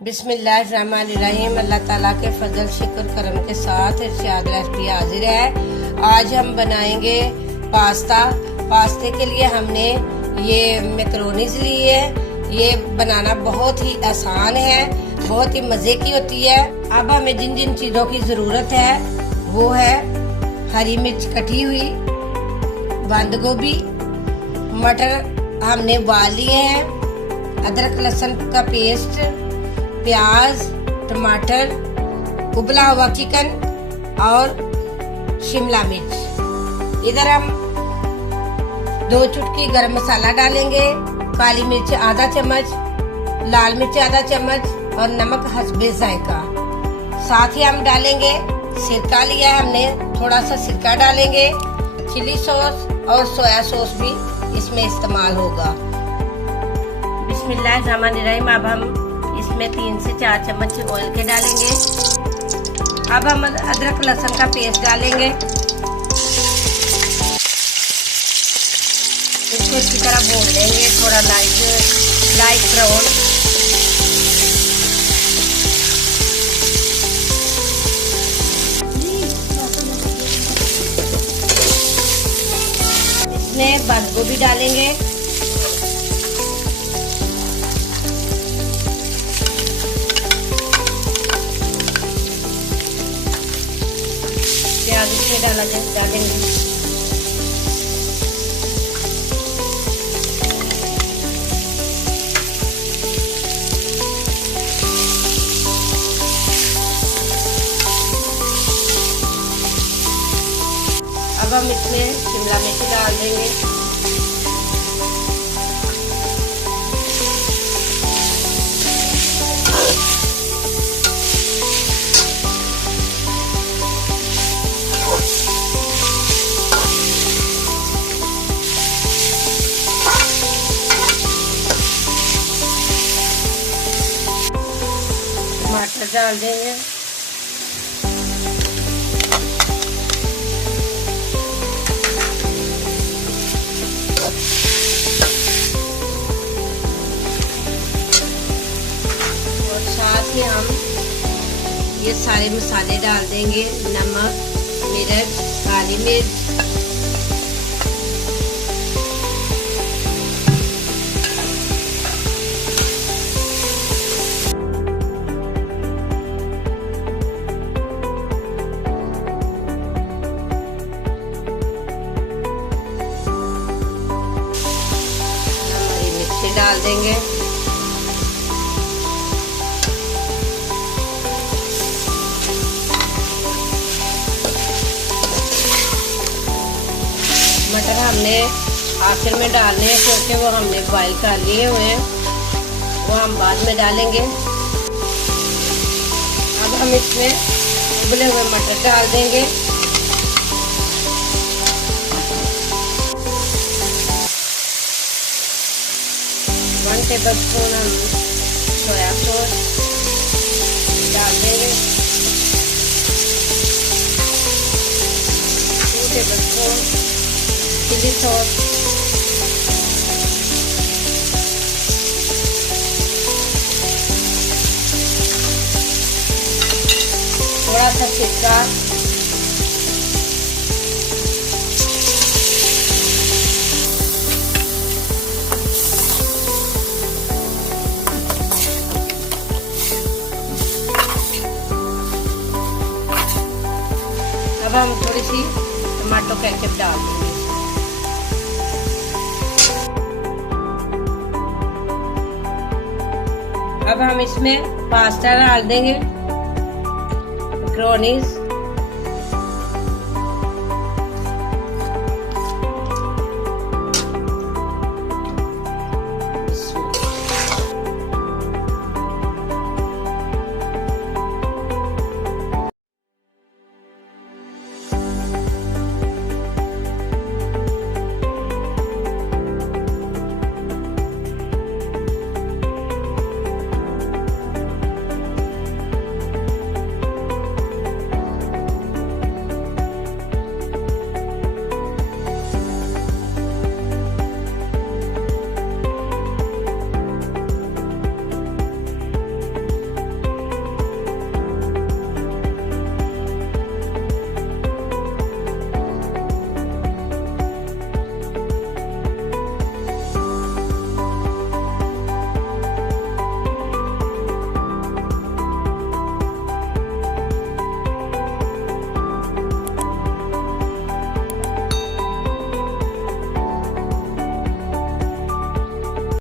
बिस्मिल्लाहिर्रहमानिर्रहीम। अल्लाह ताला के फजल शुक्र करम के साथ इरशाद रेसिपी हाजिर है। आज हम बनाएंगे पास्ता। पास्ते के लिए हमने ये मैक्रोनीज ली है। ये बनाना बहुत ही आसान है, बहुत ही मज़े की होती है। अब हमें जिन जिन चीज़ों की ज़रूरत है वो है हरी मिर्च कटी हुई, बंद गोभी, मटर हमने उबाल लिए हैं, अदरक लहसुन का पेस्ट, प्याज, टमाटर, उबला हुआ चिकन और शिमला मिर्च। इधर हम 2 चुटकी गरम मसाला डालेंगे, काली मिर्च आधा चम्मच, लाल मिर्च आधा चम्मच और नमक हस्बे जायका। साथ ही हम डालेंगे सिरका लिया है हमने, थोड़ा सा सिरका डालेंगे। चिली सॉस और सोया सॉस भी इसमें इस्तेमाल होगा। बिस्मिल्लाहिर्रहमानिर्रहीम। अब हम इसमें 3 से 4 चम्मच ऑयल के डालेंगे। अब हम अदरक लहसुन का पेस्ट डालेंगे। इसको अच्छी तरह भून लेंगे, थोड़ा लाइट ब्राउन। इसमें बंद गोभी डालेंगे, प्याज इसमें डालेंगे। अब हम इसमें शिमला मिर्च डाल देंगे। टमाटर डाल देंगे। और साथ ही हम ये सारे मसाले डाल देंगे, नमक, मिर्च, काली मिर्च, डाल देंगे। मटर हमने आखिर में डालने हैं क्योंकि वो हमने बॉईल कर लिए हुए हैं, वो हम बाद में डालेंगे। अब हम इसमें उबले हुए मटर डाल देंगे। वन टेबल स्पून हम सोया सॉस डाल देंगे। 2 टेबल स्पून चिली सॉस, थोड़ा सा सिरका, अब हम थोड़ी सी टमाटो केचप डाल देंगे। अब हम इसमें पास्ता डाल देंगे, मैक्रोनीज,